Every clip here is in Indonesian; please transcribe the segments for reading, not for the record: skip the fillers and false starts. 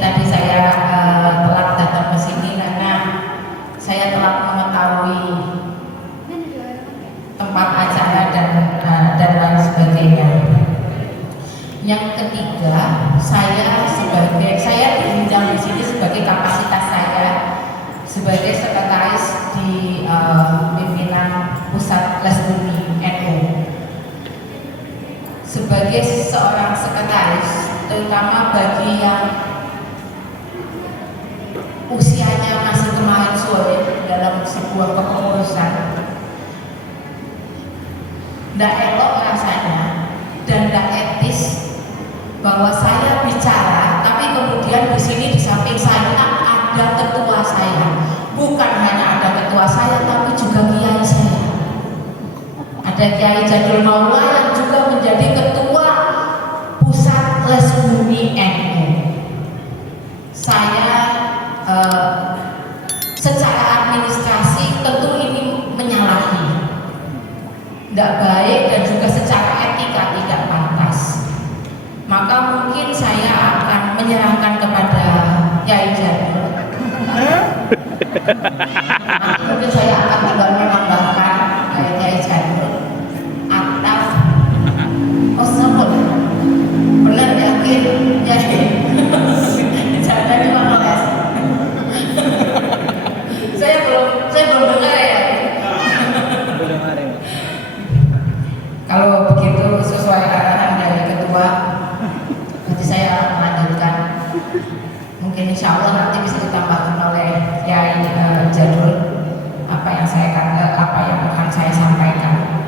tadi saya telat datang ke sini karena saya telah mengetahui tempat acara dan lain sebagainya. Yang ketiga, saya diundang di sini sebagai kapasitas saya sebagai sekretaris di pimpinan Pusat Les Bumi NU. Sebagai seorang sekretaris, terutama bagi yang usianya masih kemarin sore dalam sebuah kepengurusan, tidak elok rasanya dan tidak etis bahwa saya bicara, tapi kemudian di sini di samping saya ada ketua saya. Bukan hanya ada ketua saya, tapi juga kiai saya. Ada Kiai Jadul Maula yang juga menjadi ketua Pusat Les Bumi NU. Saya secara administrasi tentu ini menyalahi, tidak baik dan juga secara etika tidak pantas. Maka mungkin saya akan menyerahkan kepada Kiai Jadul. Mungkin saya akan juga menambahkan Kiai Jadul atau Osmul. Benar yakin? Yakin? Jangan cuma ngeles. Saya belum dengar ya. Kalau begitu sesuai arahan dari ketua, nanti saya akan melanjutkan. Mungkin insya Allah nanti bisa ditambahkan oleh Kiai Jadul apa yang akan saya sampaikan.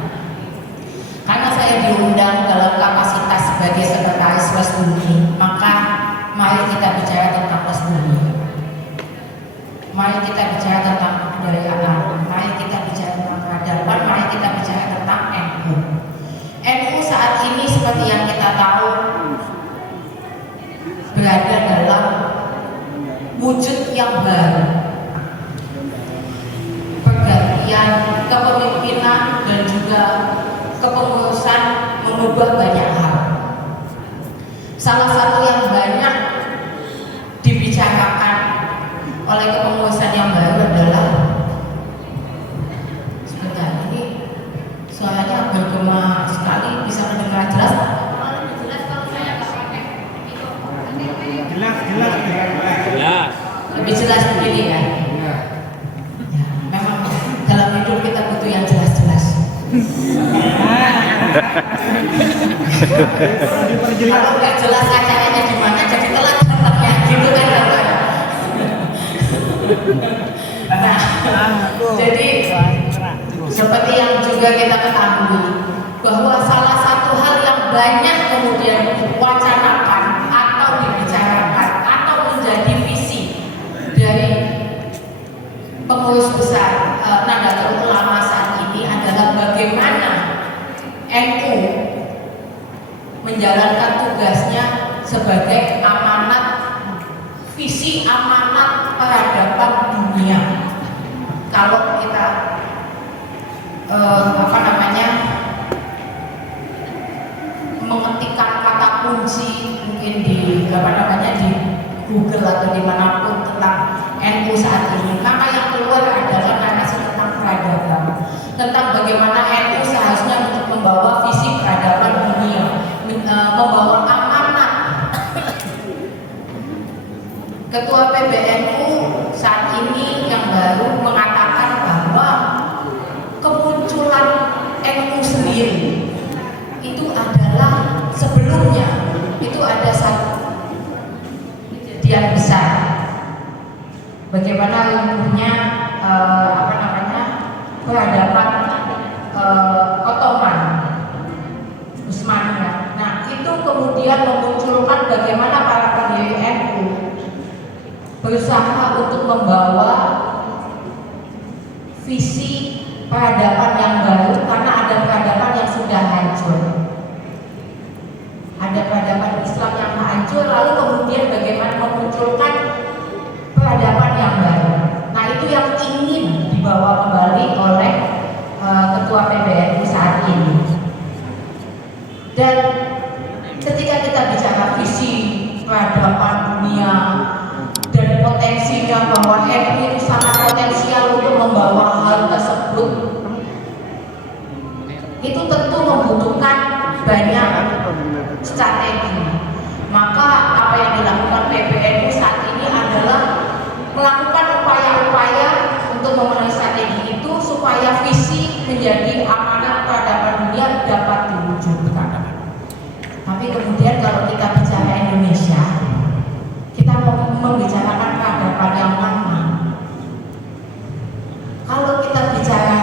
Karena saya diundang dalam kapasitas sebagai sekretaris Les Bumi, maka mari kita bicara tentang Les Bumi. Mari kita bicara tentang kebudayaan. Mari kita bicara tentang peradaban. Mari kita bicara tentang NU. NU saat ini seperti yang kita tahu berada dalam wujud yang baru, pergantian kepemimpinan dan juga kepengurusan mengubah banyak hal. Salah satu yang banyak dibicarakan oleh kepengurusan yang baru adalah, sebentar ini suaranya bergema sekali, bisa mendengar jelas? Jelas. Lebih jelas begini ya. Ya, memang dalam hidup kita butuh yang jelas-jelas. Kalau nggak jelas acaranya di mana, jadi telat tempatnya gitu kan. Nah, jadi seperti yang juga kita ketahui bahwa salah satu hal yang banyak kemudian diwacanakan atau dibicarakan atau menjadi visi dari pengurus besar Nahdlatul Ulama saat ini adalah bagaimana NU menjalankan tugasnya sebagai amanat, visi amanat peradaban dunia. Kalau kita mengetikkan kata kunci mungkin di di Google atau dimanapun tentang NU saat ini, maka yang keluar adalah narasi tentang peradaban, tentang bagaimana NU seharusnya untuk membawa visi peradaban dunia, membawa amanat. Ketua PBNU saat ini yang baru mengatakan bahwa kemunculan NU sendiri itu adalah sebelumnya itu ada satu kejadian besar, bagaimana lumpuhnya peradaban Ottoman Utsmaniyah. Nah, itu kemudian memunculkan bagaimana para pendiri NU berusaha untuk membawa visi peradaban yang baru, karena ada peradaban yang sudah hancur, ada peradaban Islam yang hancur, lalu kemudian bagaimana memunculkan peradaban yang baru. Nah, itu yang ingin dibawa kembali oleh Ketua PBNU saat ini. Dan ketika kita bicara visi peradaban dunia strategi. Maka apa yang dilakukan PBNU saat ini adalah melakukan upaya-upaya untuk memenuhi strategi itu supaya visi menjadi amanat peradaban dunia dapat diwujudkan. Tapi kemudian kalau kita bicara Indonesia, kita mau membicarakan peradaban yang mana? Kalau kita bicara,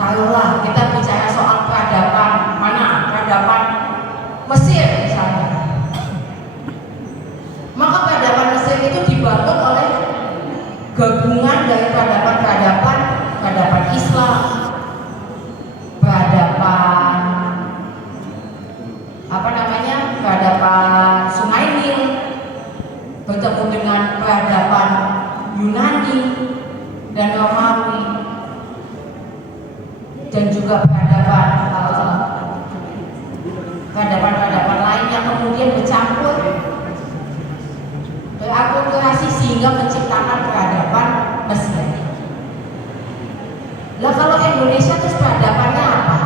taruhlah kita bicara soal peradaban mana? Peradaban Mesir misalnya. Maka peradaban Mesir itu dibangun oleh gabungan dari peradaban Islam, peradaban Sungai Nil, bertemu dengan peradaban Yunani dan Romawi, dan juga peradaban lain yang kemudian bercampur berakulturasi sehingga menciptakan peradaban Mesir. Lah kalau Indonesia terus peradabannya apa?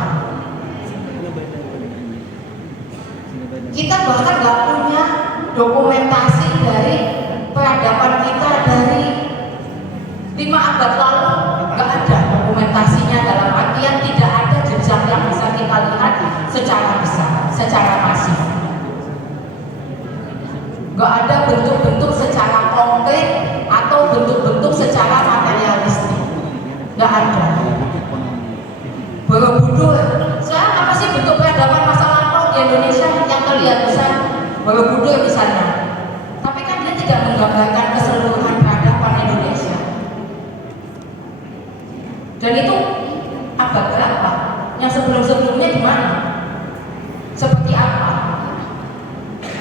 Kita bahkan nggak punya dokumentasi dari peradaban kita dari 5 abad lalu, nggak ada dokumentasinya, dalam artian tidak ada jejak yang bisa kita lihat secara besar, secara masif. Nggak ada bentuk-bentuk secara konkret atau bentuk-bentuk secara materialistik, nggak ada. Borobudur, sekarang apa sih bentuk peradaban masa lampau di Indonesia yang terlihat besar? Borobudur misalnya, tapi kan dia tidak menggambarkan keseluruhan peradaban Indonesia. Dan itu abad berapa? Yang sebelum-sebelumnya di mana? Seperti apa?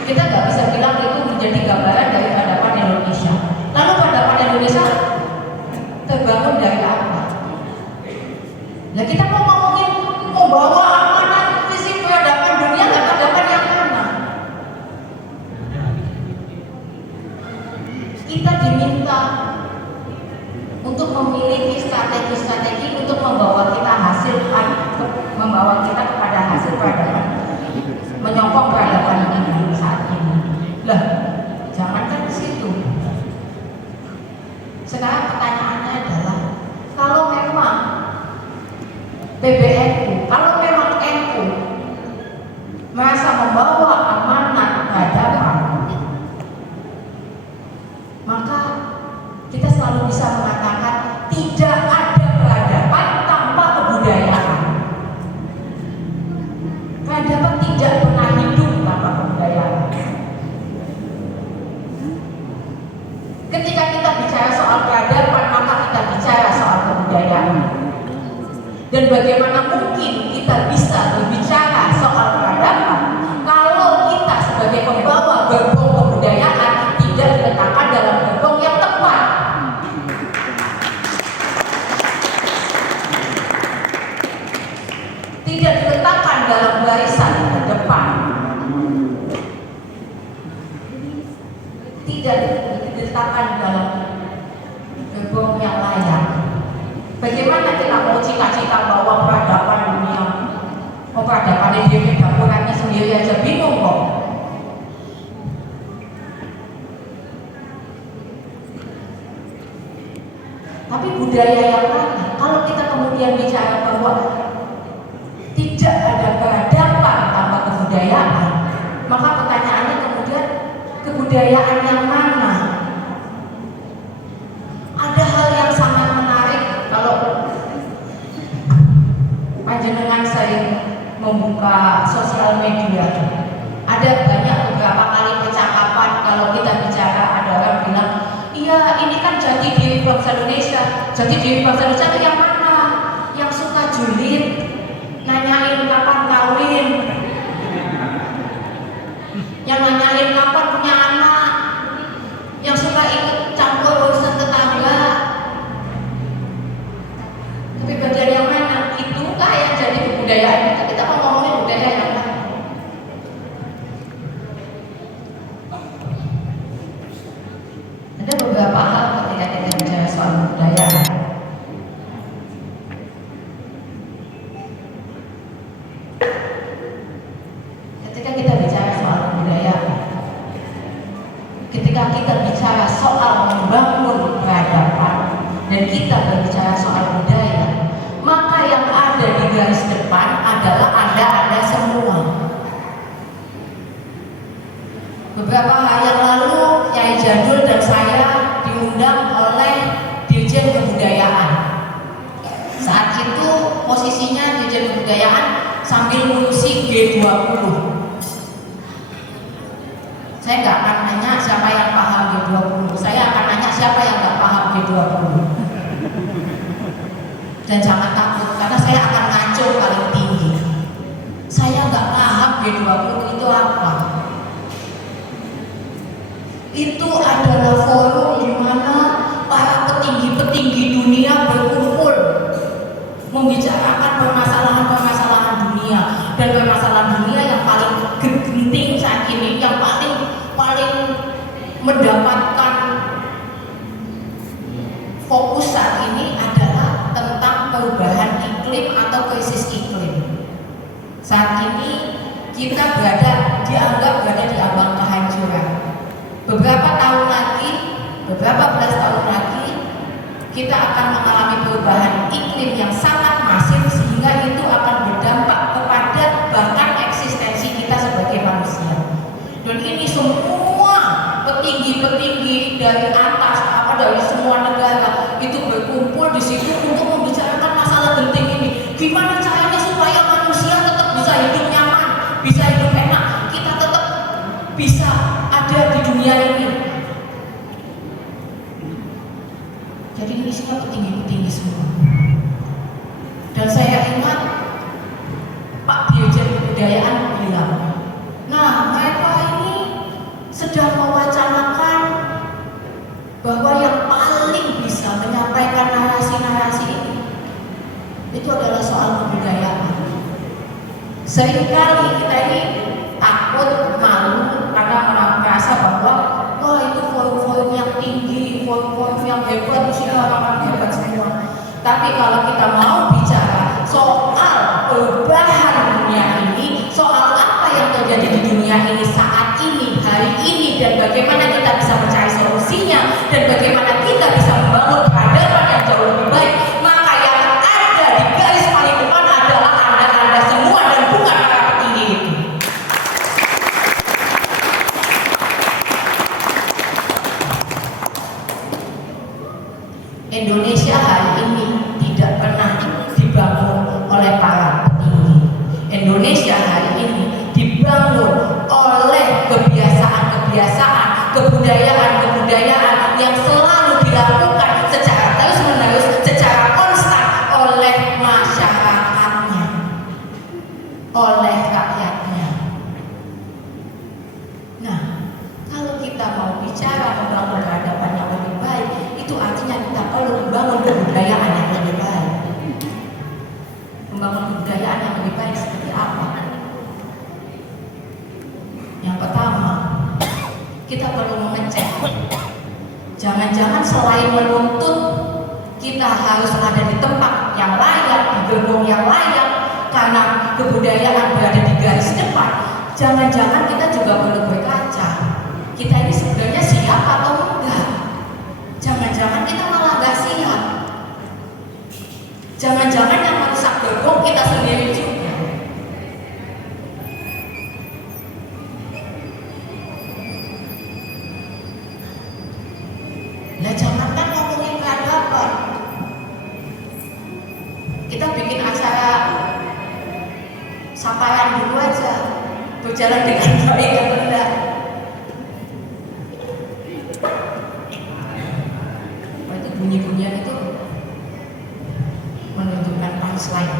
Kita nggak bisa bilang itu menjadi gambaran dari peradaban Indonesia. Lalu peradaban Indonesia terbangun dari apa? Nah, kita mau ngomongin membawa amanat visi peradaban dunia, nggak peradaban yang mana? Kita diminta untuk memiliki strategi-strategi untuk membawa kita kepada hasil peradaban, menyokong peradaban ini saat ini. Lah, jangankan di situ. Sekarang pertanyaannya adalah, kalau memang PBNU, kalau memang NU merasa membawa amanat peradaban, maka kita selalu bisa mengatakan tidak ada peradaban tanpa kebudayaan. Peradaban tidak pernah hidup tanpa kebudayaan. Ketika kita bicara soal peradaban, maka kita bicara soal kebudayaan. Dan bagaimana mungkin kita bisa berbicara soal peradaban kalau kita sebagai pembawa gerbong kebudayaan tidak diletakkan dalam gerbong yang tepat. Tidak diletakkan dalam barisan terdepan, tidak diletakkan dalam gerbong yang layak. Bagaimana kita mau cita-cita bahwa peradaban dunia, peradaban di dapurannya sendiri aja bingung kok. Tapi budaya yang mana? Kalau kita kemudian bicara bahwa tidak ada peradaban tanpa kebudayaan, maka pertanyaannya kemudian kebudayaan yang mana? Ada hal yang sangat menarik kalau panjenengan sering membuka sosial media. Ada banyak beberapa kali percakapan kalau kita bicara, ada orang bilang, iya ini kan jati diri bangsa Indonesia. Jati diri bangsa Indonesia itu yang mana? Yang suka julid, nanyain kapan kawin, yang nanyain kapan punya anak, yang suka ikut campur urusan tetangga. Tapi bagian yang mana? Itukah yang jadi kebudayaan kita? Kita mau ngomongin budaya yang mana? Ada beberapa hal ketika kita bicara soal budaya. Ketika kita bicara soal Beberapa hari yang lalu Yai Jadul dan saya diundang oleh Dirjen Kebudayaan. Saat itu posisinya Dirjen Kebudayaan sambil ngurusi G20. Saya nggak akan nanya siapa yang paham G20, saya akan nanya siapa yang nggak paham G20. Dan jangan takut, karena saya akan ngaco paling tinggi. Saya nggak paham G20 itu apa. Itu adalah forum di mana para petinggi-petinggi dunia berkumpul membicarakan permasalahan-permasalahan dunia, dan permasalahan dunia yang paling genting saat ini, yang paling mendapatkan fokus saat ini adalah tentang perubahan iklim atau krisis iklim. Saat ini kita dianggap berada di ambang kehancuran. Beberapa belas tahun lagi kita akan mengalami perubahan iklim yang sangat masif, sehingga itu akan berdampak kepada bahkan eksistensi kita sebagai manusia. Dan ini semua petinggi-petinggi dari atas, dari semua negara itu berkumpul di situ untuk membicarakan masalah penting ini. Gimana caranya supaya manusia tetap bisa hidup nyaman, bisa hidup enak, kita tetap bisa ada di dunia ini. Jadi ini semua petinggi-petinggi semua. Dan saya ingat Pak Dirjen Kebudayaan bilang, nah mereka ini sedang mewacanakan bahwa yang paling bisa menyampaikan narasi-narasi ini itu adalah soal kebudayaan. Seringkali kita ini takut, malu karena merasa bahwa itu forum-forum yang tinggi, forum-forum yang hebat, di sini orang-orang hebat semua. Tapi kalau kita mau bicara soal perubahan dunia ini, soal apa yang terjadi di dunia ini saat ini, hari ini, dan bagaimana kita bisa mencari solusinya, dan bagaimana kita bisa membangun peradaban yang jauh lebih baik, maka yang ada di garis paling depan adalah Anda semua dan bukan para petinggi itu. Indonesia hari ini tidak pernah dibangun oleh para petinggi. Indonesia hari ini dibangun oleh kebiasaan, kebudayaan yang selalu dilakukan secara terus-menerus, secara konstan oleh masyarakatnya, oleh rakyatnya. Nah, kalau kita mau bicara membangun peradaban yang lebih baik, itu artinya kita perlu membangun kebudayaan yang lebih baik. Membangun kebudayaan yang lebih baik seperti apa? Yang pertama, kita perlu mengecek. Jangan-jangan selain menuntut kita harus ada di tempat yang layak, di gerbong yang layak, karena kebudayaan berada di garis depan. Jangan-jangan kita juga perlu berkaca. Kita ini sebenarnya siap atau enggak? Jangan-jangan kita malah gak siap. Jangan-jangan yang merusak gerbong kita sendiri juga. Nah, jangankan ngomongin peradaban, kita bikin acara sapaan dulu aja, berjalan dengan baik atau enggak. Itu bunyi-bunyian itu menunjukkan punchline.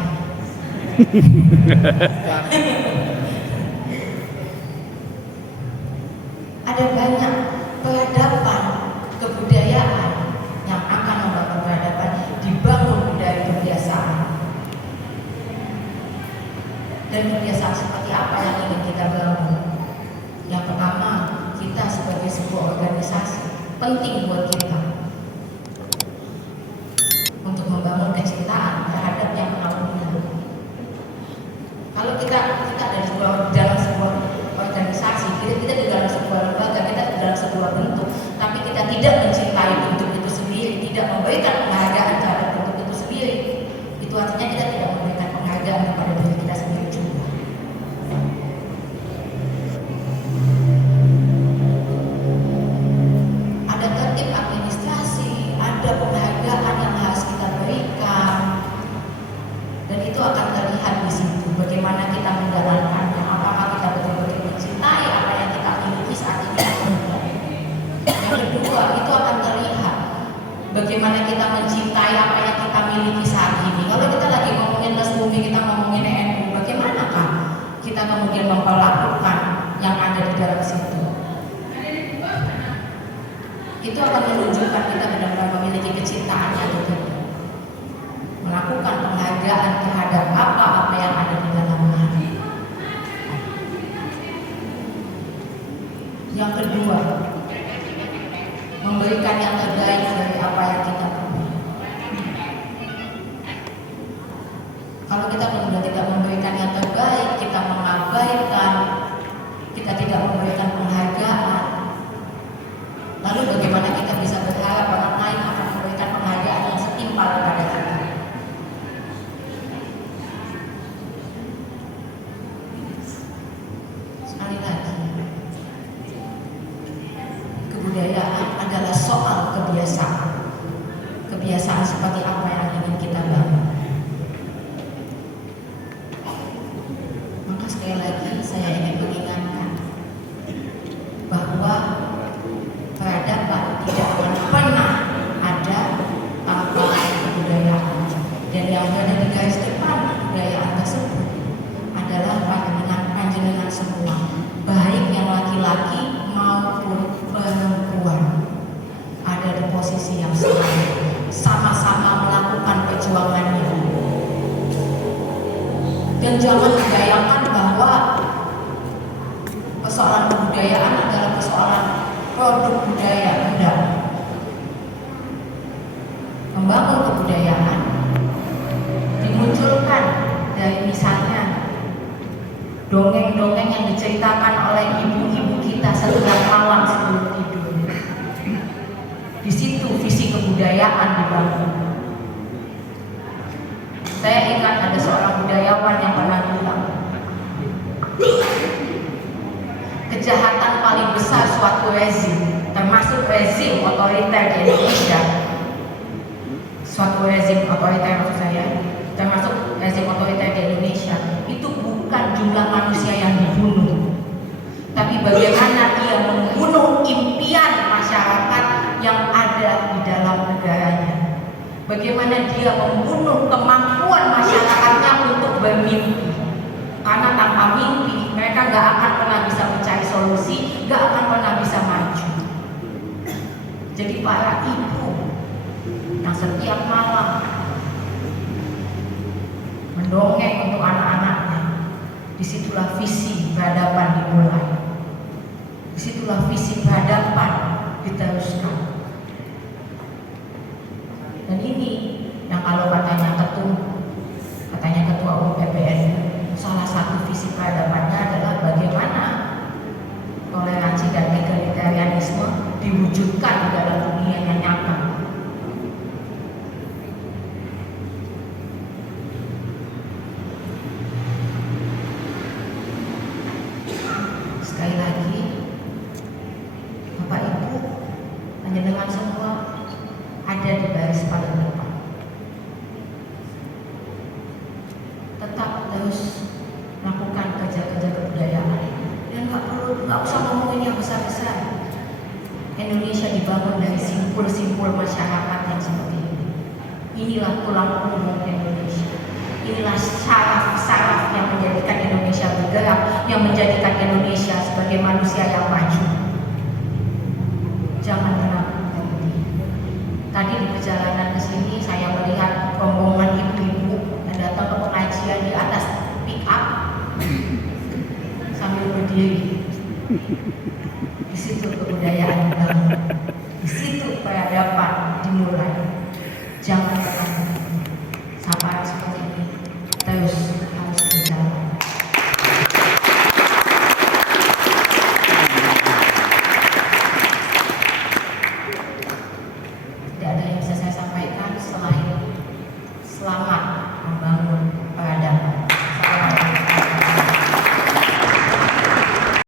Ada banyak peradaban, kebudayaan yang akan membangun peradaban dibangun dari kebiasaan. Dan kebiasaan seperti apa yang ingin kita bangun? Yang pertama, kita sebagai sebuah organisasi penting buat kita untuk membangun kecintaan terhadap yang namanya. Kalau kita ada dalam sebuah organisasi, kita di dalam sebuah lembaga, kita di dalam sebuah bentuk, tapi kita tidak mencintai bentuk itu sendiri, tidak memberikan penghargaan terhadap bentuk itu sendiri, itu artinya kita tidak memberikan penghargaan kepada diri kita sendiri. Bagaimana kita mencintai apa yang kita miliki saat ini. Kalau kita lagi ngomongin Les Bumi, kita ngomongin NU, bagaimanakah kita kemudian memperlakukan yang ada di dalam situ? Itu akan menunjukkan kita benar-benar memiliki kecintaan atau tidak, melakukan penghargaan terhadap apa-apa yang ada di dalam hati. Yang kedua, memberikan yang terbaik dari apa yang kita punya. Kalau kita benar-benar tidak memberikan yang terbaik, kita mengabaikan, kita tidak memberikan penghargaan, lalu bagaimana kita bisa berharap orang lain akan memberikan penghargaan yang setimpal kepada kita? Sekali lagi, kebudayaan adalah soal kebiasaan. Kebiasaan seperti apa yang ingin kita bangun. Maka sekali lagi saya ingin mengingatkan bahwa peradaban tidak akan pernah ada tanpa kebudayaan, dan yang berada di garis depan kebudayaan tersebut adalah panjenengan semua, baik yang laki-laki maupun perempuan, ada di posisi yang sama-sama melakukan perjuangannya. Dan jangan membayangkan bahwa persoalan kebudayaan adalah persoalan produk budaya. Tidak. Membangun kebudayaan dimunculkan dari misalnya dongeng-dongeng yang diceritakan oleh ibu-ibu kita setiap malam sebelum tidur. Di situ visi kebudayaan dibangun. Saya ingat ada seorang budayawan yang pernah bilang, kejahatan paling besar suatu rezim, termasuk rezim otoriter di Indonesia, suatu rezim otoriter maksud saya, termasuk rezim otoriter di Indonesia, itu bukan jumlah manusia yang dibunuh, tapi bagaimana dia membunuh impian masyarakat yang ada di dalam negaranya. Bagaimana dia membunuh kemampuan masyarakatnya untuk bermimpi. Karena tanpa mimpi mereka gak akan pernah bisa mencari solusi, gak akan pernah bisa maju. Jadi para ibu yang setiap malam mendongeng untuk anak-anaknya, disitulah visi peradaban dimulai. Disitulah visi peradaban diteruskan. Dan ini yang kalau katanya ketua umum PPN, salah satu visi peradabannya adalah bagaimana toleransi dan egalitarianisme diwujudkan di dalam dunia yang nyata. Sekali lagi, Bapak Ibu, panjenengan semua ada di baris paling depan. Tetap terus melakukan kerja-kerja kebudayaan, dan nggak usah ngomongin yang besar-besar. Indonesia dibangun dari simpul-simpul masyarakat yang seperti ini. Inilah tulang punggung Indonesia. Inilah saraf-saraf yang menjadikan Indonesia bergerak, yang menjadikan Indonesia sebagai manusia yang maju. Jangan pernah berhenti. Tadi di perjalanan ke sini saya melihat rombongan ibu-ibu yang datang ke pengajian di atas pick up sambil berdiri. Di situ kebudayaan dibangun, di situ peradaban